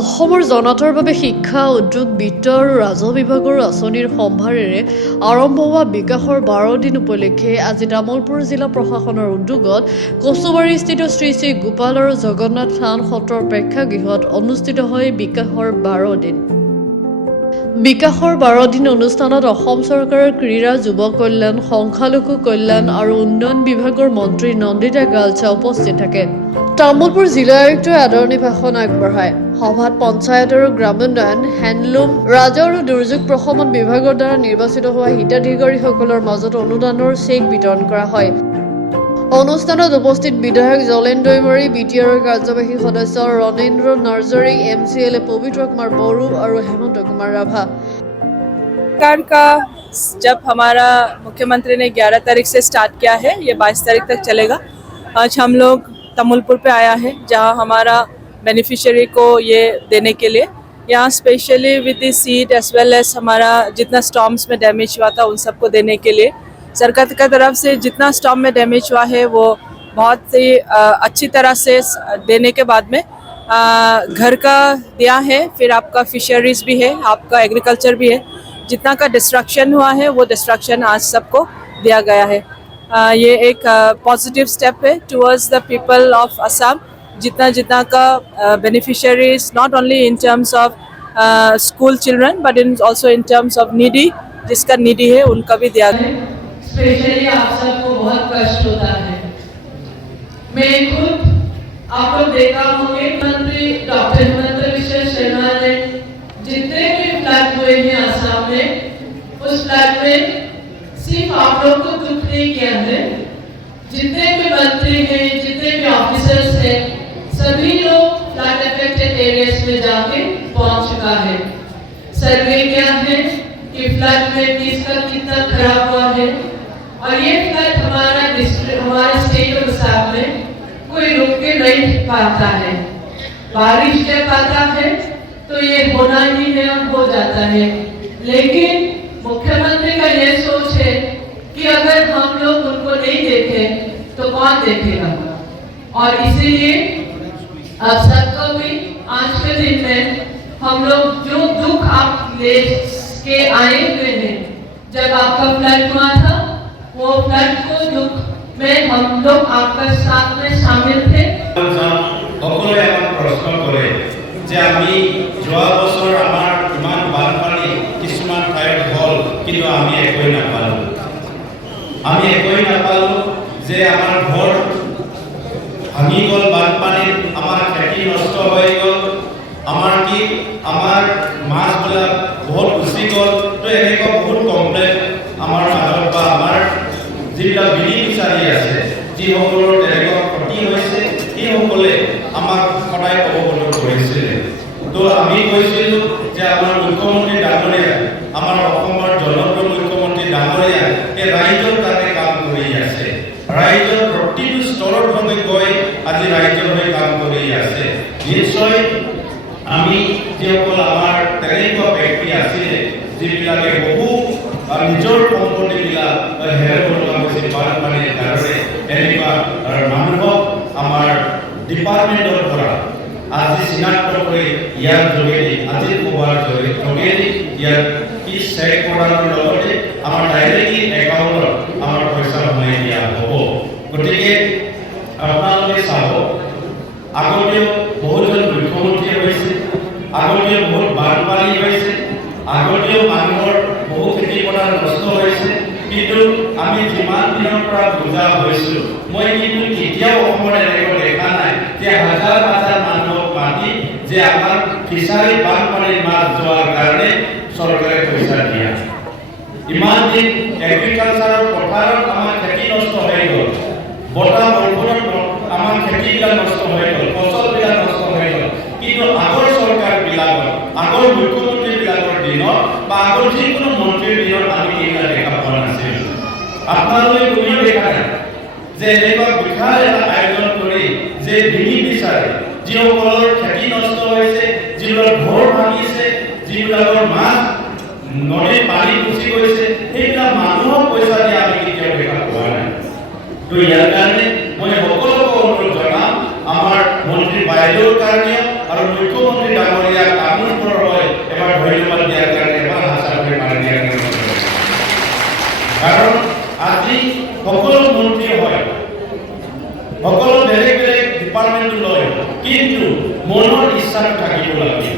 অসমৰ জনতাৰ বাবে শিক্ষা, উদ্যোগ, বিত্ত আৰু ৰাজহ বিভাগৰ আঁচনিৰ সম্ভাৰেৰে আৰম্ভ হোৱা বিকাশৰ 12 দিন উপলক্ষে আজি তামুলপুৰ জিলা প্ৰশাসনৰ উদ্যোগত কচুবাৰীস্থিত শ্ৰী শ্ৰী গোপাল আৰু জগন্নাথ থান সত্ৰৰ প্ৰেক্ষাগৃহত অনুষ্ঠিত হয় বিকাশৰ 12 দিন। বিকাশৰ 12 দিন অনুষ্ঠানত অসম চৰকাৰৰ ক্ৰীড়া, যুৱ কল্যাণ, সংখ্যালঘু কল্যাণ আৰু উন্নয়ন বিভাগৰ মন্ত্ৰী নন্দিতা গালছা উপস্থিত থাকে। তামুলপুৰ জিলা আয়ুক্তই আদৰণি ভাষণ আগবঢ়ায়। সভাত পঞ্চায়ত আৰু গ্ৰামোন্নয়ন, হেণ্ডলুম, ৰাজহ আৰু দুৰ্যোগ প্ৰশমন বিভাগৰ দ্বাৰা নিৰ্বাচিত হোৱা হিতাধিকাৰীসকলৰ মাজত অনুদানৰ চেক বিতৰণ কৰা হয়। অনুষ্ঠানত উপস্থিত বিধায়ক জলেন দৈমাৰী, BTR কাৰ্যবাহী সদস্য ৰণেন্দ্ৰ নাৰ্জাৰী, MCLA পবিত্ৰ কুমাৰ বড়ো আৰু হেমন্ত কুমাৰ ৰাভা। सरकार का जब हमारा मुख्यमंत्री ने 11 तारीख से स्टार्ट किया है, ये 22 तारीख तक चलेगा। आज हम लोग तमुलपुर पे आया है जहां हमारा बेनिफिशियरी को ये देने के लिए, यहाँ specially with the seed as well as हमारा जितना स्टॉर्म्स में डैमेज हुआ था उन सबको देने के लिए सरकार की तरफ से जितना स्टॉर्म में डैमेज हुआ है वो बहुत ही अच्छी तरह से देने के बाद में घर का दिया है, फिर आपका फिशरीज भी है, आपका एग्रीकल्चर भी है। जितना का डिस्ट्रक्शन हुआ है वो डिस्ट्रक्शन आज सबको दिया गया है। ये एक पॉजिटिव स्टेप है towards the people of Assam. जितना जितना का beneficiaries not only in terms of school children but in also in terms of needy, जिसका नीडी है उनका भी दिया गया। स्पेशली आप सबको बहुत कष्ट होता है। मैं खुद आप लोग देखा होंगे मंत्री डॉक्टर हेमंत विश्व शर्मा ने जितने भी फ्लड हुए हैं असम में, उस फ्लड में सिर्फ आप लोग को दुख नहीं किया है, जितने भी मंत्री हैं, जितने भी ऑफिसर्स हैं, सभी लोग फ्लड अफेक्टेड एरियाज में जाके पहुंच चुका है। सर्वे क्या है कि फ्लड में किसका कितना खराब हुआ है, और ये फ्लड हमारा स्टेट और असम में कोई रुक के नहीं पाता है। बारिश जब आता है तो ये होना ही है, हो जाता है। लेकिन मुख्यमंत्री का ये सोच है कि अगर हम लोग उनको नहीं देखें तो कौन देखेगा, और इसीलिए आप सबको भी आज के दिन में हम लोग जो दुख आप ले के आए हुए हैं, जब आपका फ्लड हुआ था वो फ्लड को दुख में हम लोग आपका साथ में शामिल थे। সকলে আমাক প্ৰশ্ন কৰে যে আমি যোৱা বছৰ আমাৰ ইমান বানপানী কিছুমান ঠাইত হ'ল, কিন্তু আমি একোৱেই নাপালোঁ। যে আমাৰ ঘৰ ভাঙি গ'ল বানপানীত, আমাৰ খেতি নষ্ট হৈ গ'ল, আমাৰ মাছবিলাক বহুত গুচি গ'ল। তো এনেকুৱা বহুত কমপ্লেইন আমাৰ মাজত বা আমাৰ যিবিলাক বেনিফিচিয়াৰী আছে, যিসকলৰ তেনেকুৱা ক্ষতি হৈছে, সেইসকলে আমাক সদায় অৱগত কৰিছিলে। তো আমি কৈছিলোঁ যে আমাৰ মুখ্যমন্ত্ৰী ডাঙৰীয়া, আমাৰ অসমৰ জনপ্ৰিয় মুখ্যমন্ত্ৰী ডাঙৰীয়া এই ৰাইজৰ কাৰণে কাম কৰি আছে। ৰাইজৰ প্ৰতিটো স্তৰত গৈ আজি ৰাইজৰ হৈ কাম কৰি আছে। নিশ্চয় আমি যিসকল আমাৰ তেনেকুৱা ব্যক্তি আছিলে যিবিলাকে বহু নিজৰ সম্পত্তিবিলাক হেৰুৱাব লগা হৈছিল বানপানীৰ কাৰণে, এনেকুৱা মানুহক আমাৰ ডিপাৰ্টমেণ্টৰ পৰা আজি চিনাক্ত কৰি ইয়াৰ যোগেদি, আজি সভাৰ যোগেদি ইয়াৰ পিছ চেক কৰাৰ লগতে আমাৰ ডাইৰেক্টলি একাউণ্টত আমাৰ পইচা সোমাই দিয়া হ'ব। গতিকে আপোনালোকে চাব, আগতেও বহুজন মুখ্যমন্ত্ৰী হৈছে, আগতেও বহুত বানপানী হৈছে, আগতেও মানুহৰ বহু খেতি পথাৰ নষ্ট হৈছে, কিন্তু আমি যিমান দিনৰ পৰা বুজা হৈছোঁ, মই কিন্তু কেতিয়াও অসমৰ এনেকৈ দেখা নাই যে হাজাৰ হাজাৰ মানুহক মাতি যে আমাৰ ফিচাৰী বানপানীৰ মাছ যোৱাৰ কাৰণে চৰকাৰে পইচা দিয়া। ইমান দিন এগ্ৰিকালচাৰৰ পথাৰত আমাৰ খেতি নষ্ট হৈ গ'ল, বতাহ বৰষুণত আমাৰ খেতিবিলাক নষ্ট হৈ গ'ল, ফচলবিলাক নষ্ট হৈ গ'ল, কিন্তু আগৰ চৰকাৰবিলাকৰ, আগৰ মুখ্যমন্ত্ৰীবিলাকৰ দিনত বা আগৰ যিকোনো মন্ত্ৰীৰ দিনত আমি এইবিলাক দেখা পোৱা নাছিলোঁ। আপোনালোকে কোনেও দেখা নাই যে এনেকুৱা বিশাল এটা আয়োজন কৰি যে বেনিফিচিয়াৰী, যিসকলৰ খেতি নষ্ট হৈছে, যিবিলাকৰ ঘৰ ভাঙিছে, যিবিলাকৰ মাছ নদীৰ পানী গুচি গৈছে, সেইবিলাক মানুহক পইচা দিয়া আমি কেতিয়াও দেখা পোৱা নাই। তো ইয়াৰ কাৰণে মই সকলোকে অনুৰোধ জনাম, আমাৰ মন্ত্ৰী বাইদেউৰ কাৰণেও আৰু মুখ্যমন্ত্ৰী ডাঙৰীয়া সকলো মন্ত্ৰী হয়, সকলো বেলেগ বেলেগ ডিপাৰ্টমেণ্ট লয়, কিন্তু মনৰ ইচ্ছাটো থাকিব লাগে।